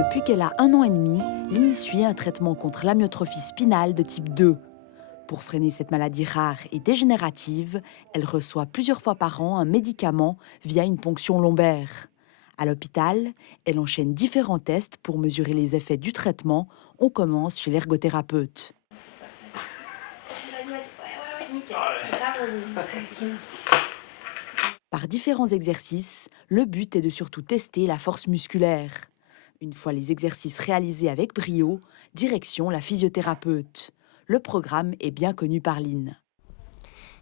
Depuis qu'elle a 1 an et demi, Lynn suit un traitement contre l'amyotrophie spinale de type 2. Pour freiner cette maladie rare et dégénérative, elle reçoit plusieurs fois par an un médicament via une ponction lombaire. À l'hôpital, elle enchaîne différents tests pour mesurer les effets du traitement. On commence chez l'ergothérapeute. Par différents exercices, le but est de surtout tester la force musculaire. Une fois les exercices réalisés avec brio, direction la physiothérapeute. Le programme est bien connu par Lynn.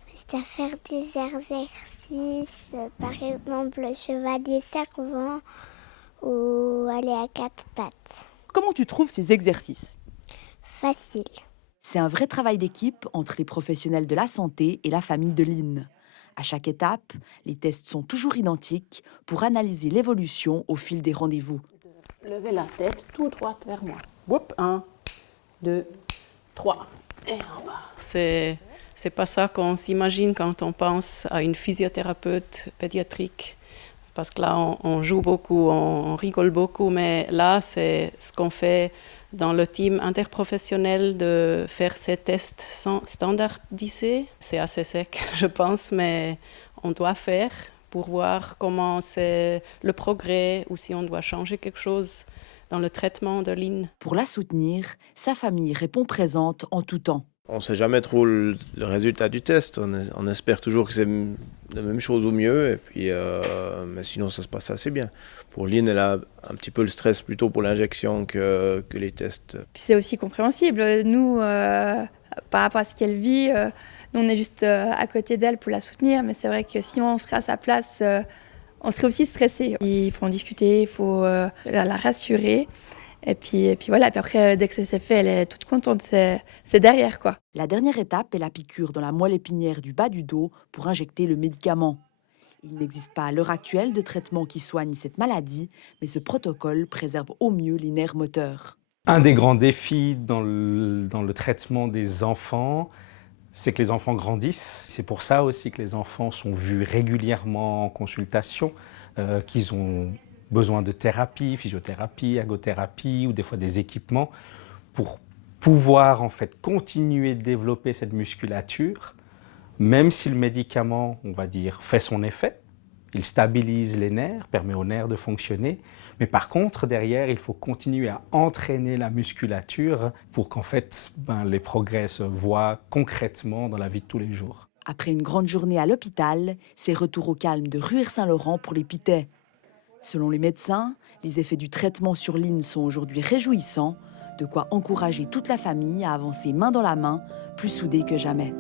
Je dois faire des exercices, par exemple le chevalier servant ou aller à 4 pattes. Comment tu trouves ces exercices? Facile. C'est un vrai travail d'équipe entre les professionnels de la santé et la famille de Lynn. À chaque étape, les tests sont toujours identiques pour analyser l'évolution au fil des rendez-vous. Levez la tête tout droite vers moi. Whoop, 1, 2, 3 et en bas. C'est pas ça qu'on s'imagine quand on pense à une physiothérapeute pédiatrique. Parce que là, on joue beaucoup, on rigole beaucoup, mais là, c'est ce qu'on fait dans le team interprofessionnel de faire ces tests standardisés. C'est assez sec, je pense, mais on doit faire pour voir comment c'est le progrès ou si on doit changer quelque chose dans le traitement de Lynn. Pour la soutenir, sa famille répond présente en tout temps. On ne sait jamais trop le résultat du test. On espère toujours que c'est la même chose ou mieux. Et puis, mais sinon, ça se passe assez bien. Pour Lynn, elle a un petit peu le stress plutôt pour l'injection que les tests. Puis c'est aussi compréhensible. Nous, par rapport à ce qu'elle vit, nous, on est juste à côté d'elle pour la soutenir. Mais c'est vrai que si on serait à sa place, on serait aussi stressé. Il faut en discuter, il faut la rassurer. Et puis voilà, puis après, dès que ça s'est fait, elle est toute contente, c'est derrière, quoi. La dernière étape est la piqûre dans la moelle épinière du bas du dos pour injecter le médicament. Il n'existe pas à l'heure actuelle de traitement qui soigne cette maladie, mais ce protocole préserve au mieux les nerfs moteurs. Un des grands défis dans le traitement des enfants, c'est que les enfants grandissent. C'est pour ça aussi que les enfants sont vus régulièrement en consultation, qu'ils ont besoin de thérapie, physiothérapie, ergothérapie ou des fois des équipements pour pouvoir en fait continuer de développer cette musculature, même si le médicament, on va dire, fait son effet. Il stabilise les nerfs, permet aux nerfs de fonctionner. Mais par contre, derrière, il faut continuer à entraîner la musculature pour qu'en fait, les progrès se voient concrètement dans la vie de tous les jours. Après une grande journée à l'hôpital, c'est retour au calme de Rueil-Saint-Laurent pour les Pitets. Selon les médecins, les effets du traitement sur Lynn sont aujourd'hui réjouissants, de quoi encourager toute la famille à avancer main dans la main, plus soudée que jamais.